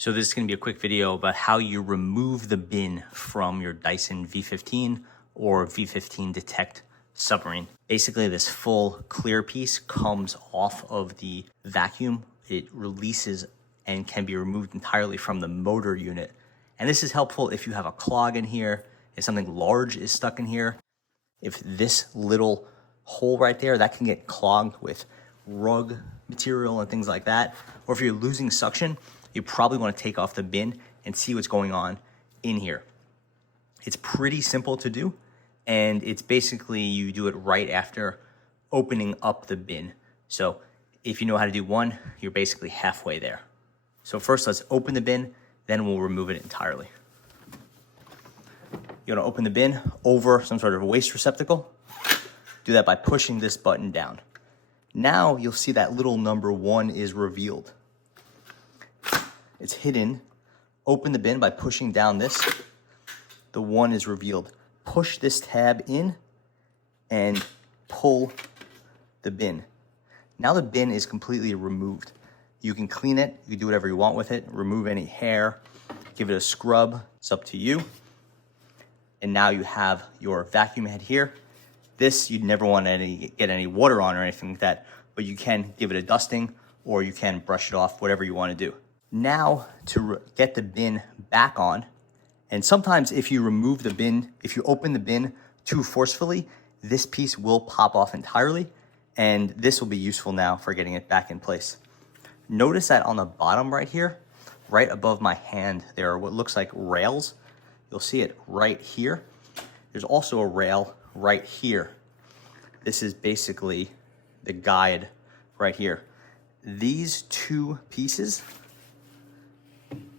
So this is going to be a quick video about how you remove the bin from your Dyson V15 or V15 Detect Submarine. Basically, this full clear piece comes off of the vacuum. It releases and can be removed entirely from the motor unit. And this is helpful if you have a clog in here, if something large is stuck in here. If this little hole right there, that can get clogged with rug material and things like that. Or if you're losing suction, you probably want to take off the bin and see what's going on in here. It's pretty simple to do, and it's basically you do it right after opening up the bin. So if you know how to do one, you're basically halfway there. So first let's open the bin, then we'll remove it entirely. You want to open the bin over some sort of a waste receptacle. Do that by pushing this button down. Now you'll see that little number 1 is revealed. It's hidden. Open the bin by pushing down this. The 1 is revealed. Push this tab in and pull the bin. Now the bin is completely removed. You can clean it. You can do whatever you want with it. Remove any hair. Give it a scrub. It's up to you. And now you have your vacuum head here. This, you'd never want to get any water on or anything like that, but you can give it a dusting or you can brush it off, whatever you want to do. Now to get the bin back on, and sometimes if you remove the bin, if you open the bin too forcefully, this piece will pop off entirely, and this will be useful now for getting it back in place. Notice that on the bottom right here, right above my hand, there are what looks like rails. You'll see it right here. There's also a rail right here. This is basically the guide right here. These two pieces,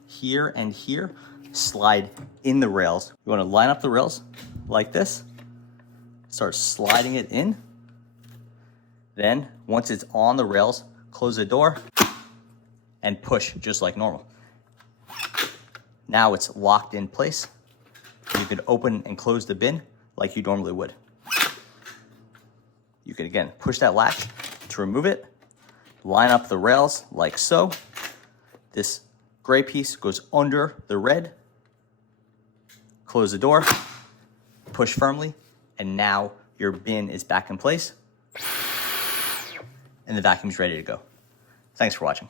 here and here, slide in the rails. You want to line up the rails like this, start sliding it in. Then once it's on the rails, close the door and push just like normal. Now it's locked in place. You can open and close the bin like you normally would. You can again push that latch to remove it, line up the rails like so. This gray piece goes under the red, close the door, push firmly, and now your bin is back in place and the vacuum's ready to go. Thanks for watching.